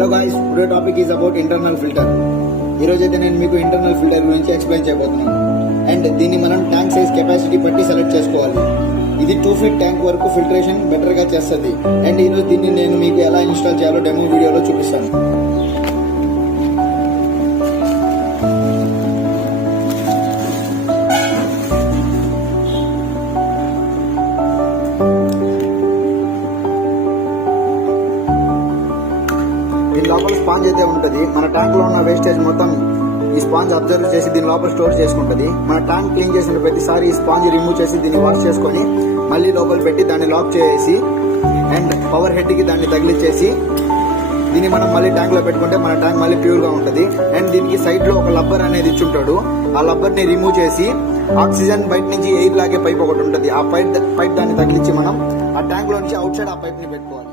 Hello guys, today topic is about internal filter. ఈ రోజు అయితే నేను మీకు ఇంటర్నల్ ఫిల్టర్ గురించి ఎక్స్ప్లెయిన్ చేయబోతున్నాను. అండ్ దీన్ని మనం ట్యాంక్ సైజ్ కెపాసిటీ బట్టి సెలెక్ట్ చేసుకోవాలి. ఇది 2 feet ట్యాంక్ వరకు ఫిల్టరేషన్ బెటర్ గా చేస్తుంది. అండ్ ఈరోజు దీన్ని నేను మీకు ఎలా ఇన్స్టాల్ చేయాలో డెమో వీడియోలో చూపిస్తాను. దీని లోపల స్పాంజ్ అయితే ఉంటుంది. మన ట్యాంక్ లో ఉన్న వేస్టేజ్ మొత్తం ఈ స్పాంజ్ అబ్జర్వ్ చేసి దీని లోపల స్టోర్ చేసుకుంటుంది. మన ట్యాంక్ క్లీన్ చేసిన ప్రతిసారి ఈ స్పాంజ్ రిమూవ్ చేసి దీన్ని వాష్ చేసుకొని మళ్ళీ లోపల పెట్టి దాన్ని లాక్ చేసి అండ్ పవర్ హెడ్ కి దాన్ని తగిలిచ్చేసి దీన్ని మనం మళ్ళీ ట్యాంక్ లో పెట్టుకుంటే మన ట్యాంక్ మళ్ళీ ప్యూర్ గా ఉంటుంది. అండ్ దీనికి సైడ్ లో ఒక లబ్బర్ అనేది ఇచ్చుంటాడు. ఆ లబ్బర్ ని రిమూవ్ చేసి ఆక్సిజన్ బయట నుంచి ఎయిర్ లాగే పైప్ ఒకటి ఉంటుంది. ఆ పైప్ దాన్ని తగిలించి మనం ఆ ట్యాంక్ లో నుంచి అవుట్ సైడ్ ఆ పైప్ ని పెట్టుకోవాలి.